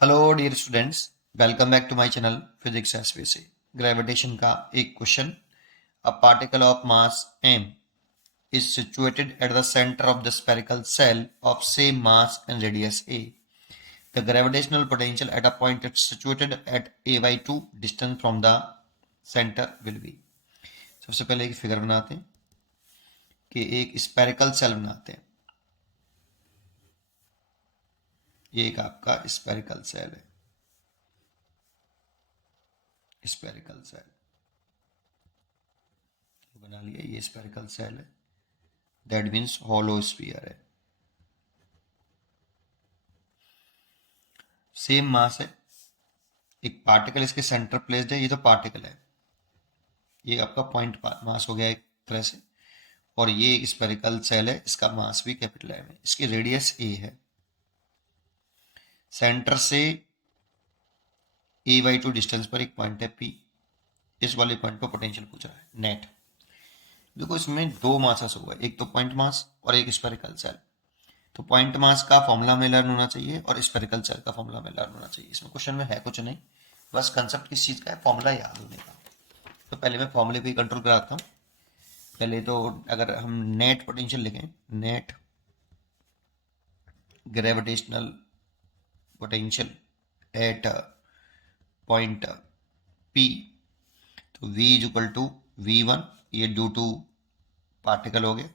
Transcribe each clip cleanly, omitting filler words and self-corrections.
Hello dear students, welcome back to my channel physics SPC. Gravitation का एक question. A particle of mass m is situated at the center of the spherical shell of same mass and radius a. The gravitational potential at a point it's situated at a by 2 distance from the center will be। सबसे पहले एक figure बनाते हैं कि एक spherical cell बनाते हैं। ये एक आपका स्पेरिकल सेल है, स्पेरिकल सेल बना लिया। ये स्पेरिकल सेल है, दैट मीन्स हॉलो स्फीयर है, सेम मास है। एक पार्टिकल इसके सेंटर प्लेस्ड है, ये तो पार्टिकल है, ये आपका पॉइंट मास हो गया एक तरह से। और ये एक स्पेरिकल सेल है, इसका मास भी कैपिटल एम है, इसकी रेडियस ए है। सेंटर से a/2 डिस्टेंस पर एक पॉइंट है P। इस वाले पॉइंट पर पोटेंशियल पूछ रहा है नेट। देखो इसमें दो मासेस हुआ है, एक तो पॉइंट मास और एक स्पेरिकल सेल। तो पॉइंट मास का फॉर्मूला हमें लर्न होना चाहिए और स्पेरिकल सेल का फॉर्मूला हमें लर्न होना चाहिए। इसमें क्वेश्चन में है कुछ नहीं, बस कंसेप्ट किस चीज़ का है, फॉर्मूला याद होने का। तो पहले मैं फॉर्मूले पे कंट्रोल कराता हूँ। पहले तो अगर हम नेट पोटेंशियल लिखें, net gravitational potential at point P, तो V is equal to V1, ये ड्यू टू पार्टिकल हो गया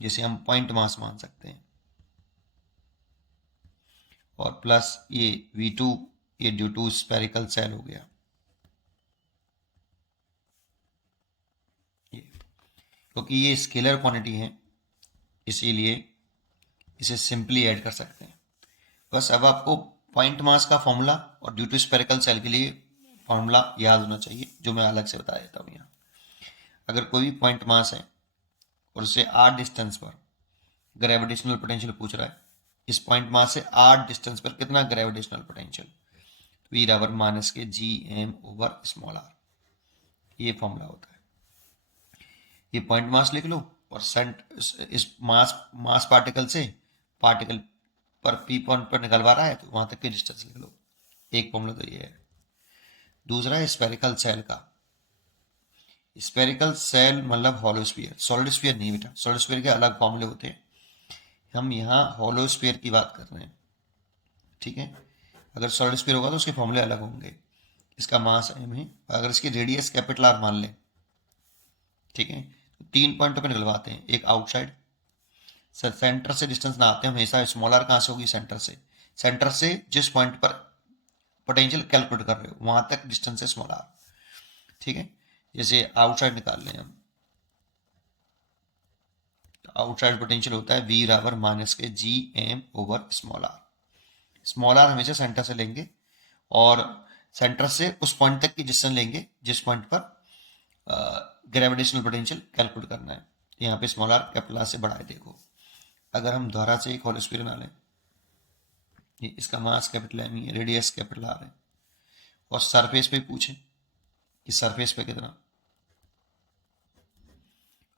जिसे हम पॉइंट मास मान सकते हैं, और प्लस ये V2, ये ड्यू टू स्पेरिकल सेल हो गया। ये क्योंकि ये स्केलर क्वांटिटी है इसीलिए इसे सिंपली ऐड कर सकते हैं। बस अब आपको पॉइंट मास का फॉर्मूला और ड्यू टू स्पेरिकल सेल के लिए फॉर्मूला याद होना चाहिए, जो मैं अलग से बता देता हूँ यहाँ। अगर कोई भी पॉइंट मास है और उसे r डिस्टेंस पर ग्रेविटेशनल पोटेंशियल पूछ रहा है, इस पॉइंट मास से r डिस्टेंस पर कितना ग्रेविटेशनल पोटेंशियल, तो ई बराबर माइनस के Gm/r, ये फॉर्मूला होता है। ये पॉइंट मास लिख लो और इस मास पार्टिकल से पार्टिकल पर पी पॉइंट पर निकलवा रहा है तो वहां तक की डिस्टेंस लिख लो। एक फॉर्मूला तो ये है। दूसरा है स्पेरिकल सेल का। स्पेरिकल सेल मतलब हॉलो स्फीयर, सॉलिड स्फीयर नहीं बेटा, सॉलिड स्फीयर के अलग फॉर्मूले होते हैं। हम यहाँ हॉलो स्फीयर की बात कर रहे हैं, ठीक है। अगर सॉलिड स्फीयर होगा तो उसके फॉर्मूले अलग होंगे। इसका मास एम है, अगर इसकी रेडियस कैपिटल आर मान लें, ठीक है, तो 3 पॉइंटों पर निकलवाते हैं। एक आउटसाइड, सेंटर से डिस्टेंस ना आते हैं हमेशा, स्मॉल आर कहाँ से होगी, सेंटर से। सेंटर से जिस पॉइंट पर पोटेंशियल कैलकुलेट कर रहे हो वहां तक डिस्टेंस है स्मॉल आर, ठीक है। जैसे आउटसाइड निकाल लें हम, आउटसाइड पोटेंशियल होता है V बराबर माइनस के Gm/स्मॉल आर। स्मॉल आर हमेशा सेंटर से लेंगे और सेंटर से उस पॉइंट तक की डिस्टेंस लेंगे जिस पॉइंट पर ग्रेविटेशनल पोटेंशियल कैलकुलेट करना है। यहाँ पे स्मॉल आर कैपिटल आर से बड़ा है। देखो अगर हम दोबारा से एक होल स्क्वायर बना लें, ये इसका मास कैपिटल एम है, रेडियस कैपिटल आर है, और सरफेस पे पूछें कि सरफेस पे कितना,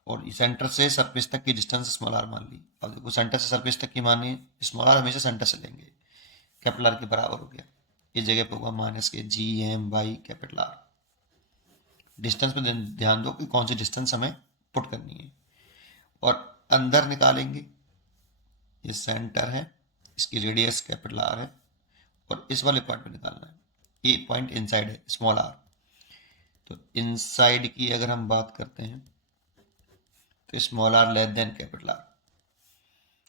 और सेंटर से सरफेस तक की डिस्टेंस स्मॉल आर मान ली। अब देखो सेंटर से सरफेस तक की मानिए, स्मॉल आर हमेशा सेंटर से लेंगे, कैपिटल आर के बराबर हो गया। इस जगह पे होगा माइनस के Gm/कैपिटल आर। डिस्टेंस पे ध्यान दो कि कौन सी डिस्टेंस हमें पुट करनी है। और अंदर निकालेंगे, ये सेंटर है, इसकी रेडियस कैपिटल आर है, और इस वाले पॉइंट पे निकालना है, ये पॉइंट इनसाइड है स्मॉल आर। तो इनसाइड की अगर हम बात करते हैं तो small R less than capital R,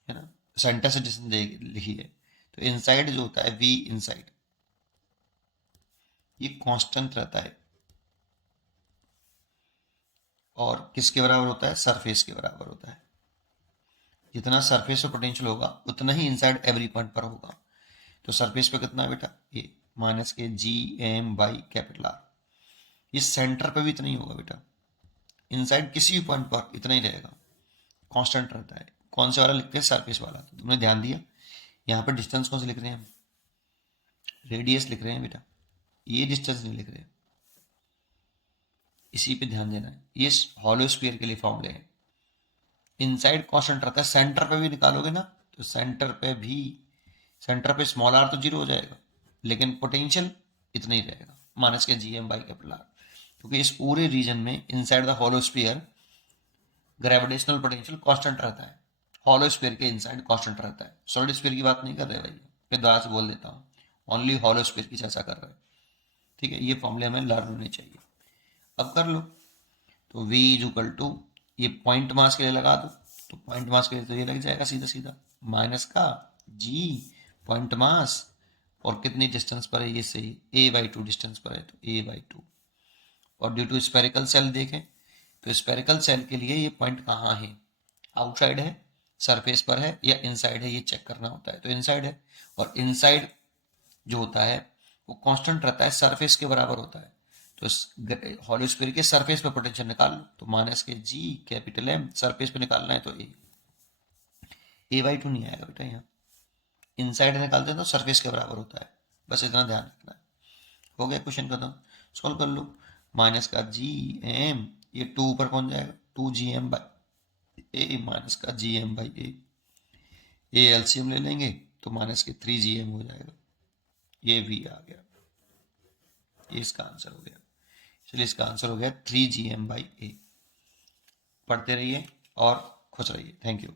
है ना। सेंटर से डिस्टेंस लिखी है, तो इनसाइड जो होता है वी इनसाइड, ये कांस्टेंट रहता है और किसके बराबर होता है, सरफेस के बराबर होता है। जितना सरफेस पर पोटेंशियल होगा उतना ही इनसाइड एवरी पॉइंट पर होगा। तो सरफेस पे कितना बेटा, ये माइनस के Gm/कैपिटल आर। ये सेंटर पे भी इतना ही होगा बेटा, इनसाइड किसी भी पॉइंट पर इतना ही रहेगा, कांस्टेंट रहता है। कौन से वाला लिखते हैं, सरफेस वाला। तो तुमने ध्यान दिया यहाँ पर डिस्टेंस कौन से लिख रहे हैं हम, रेडियस लिख रहे हैं बेटा, ये डिस्टेंस नहीं लिख रहे, इसी पे ध्यान देना है। ये हॉलो स्फीयर के लिए फॉर्मूले हैं। इनसाइड कांस्टेंट रहता है, सेंटर पे भी निकालोगे ना तो सेंटर पे भी सेंटर पे स्मॉल आर तो जीरो हो जाएगा, लेकिन पोटेंशियल इतना ही रहेगा, माइनस के G M by capital R, क्योंकि इस पूरे रीजन में inside the hollow sphere gravitational potential constant रहता है, हॉलो स्फीयर के इनसाइड कांस्टेंट रहता है। सॉलिड स्फीयर की बात नहीं कर रहे भाई, फिर दोबारा से बोल देता हूँ, ओनली हॉलो स्फीयर की चर्चा कर रहे हैं। ठीक है, ये फॉर्मूले हमें लर्न होने चाहिए। अब कर लो, तो v इज इक्वल टू, ये पॉइंट मास के लिए लगा दो, तो पॉइंट मास के लिए तो ये लग जाएगा सीधा सीधा माइनस का g पॉइंट मास, और कितनी डिस्टेंस पर है ये सही, a/2 डिस्टेंस पर है, तो a/2। और ड्यू टू स्पेरिकल सेल देखें तो स्पेरिकल सेल के लिए ये पॉइंट कहाँ है, आउटसाइड है, सरफेस पर है, या इनसाइड है, ये चेक करना होता है। तो इनसाइड है, और इनसाइड जो होता है वो कांस्टेंट रहता है, सरफेस के बराबर होता है। तो हॉलो स्फीयर के सरफेस पे पोटेंशियल निकाल लो, तो माइनस के जी कैपिटल एम, सरफेस पे निकालना है तो a/2 नहीं आएगा बेटा, यहाँ इनसाइड निकालते हैं तो सरफेस के बराबर होता है, बस इतना ध्यान रखना है। हो गया क्वेश्चन खत्म, सॉल्व कर लो। माइनस का जी एम, ये 2 ऊपर पहुंच जाएगा, 2 GM/a माइनस का GM/a, ए एलसीएम ले लेंगे तो माइनस के 3 GM हो जाएगा, ये भी आ गया, ये इसका आंसर हो गया। चलिए इसका आंसर हो गया 3 GM/a। पढ़ते रहिए और खुश रहिए, थैंक यू।